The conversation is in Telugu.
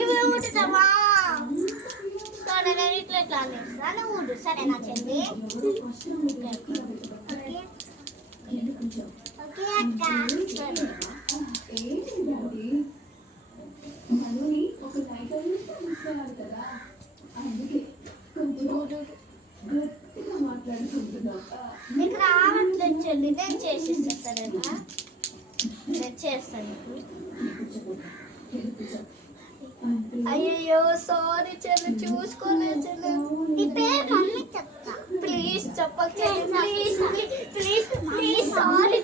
ఇవి ఊడుతావా? సరే నేను ఇట్లా ఇట్లా అనేస్తాను, ఊడు. సరేనా చెల్లి? ఓకే అక్క. నీకు రావట్లేదు చెల్లి, నేను చేసిస్తా. సరేనా? నేను చేస్తాను. అయ్యో సారీ చెల్లి, చూసుకోలేదు చెల్లి. నీ పేరు మమ్మీ చెప్తా. ప్లీజ్ చెప్పక చెల్లి, please please please please. Sorry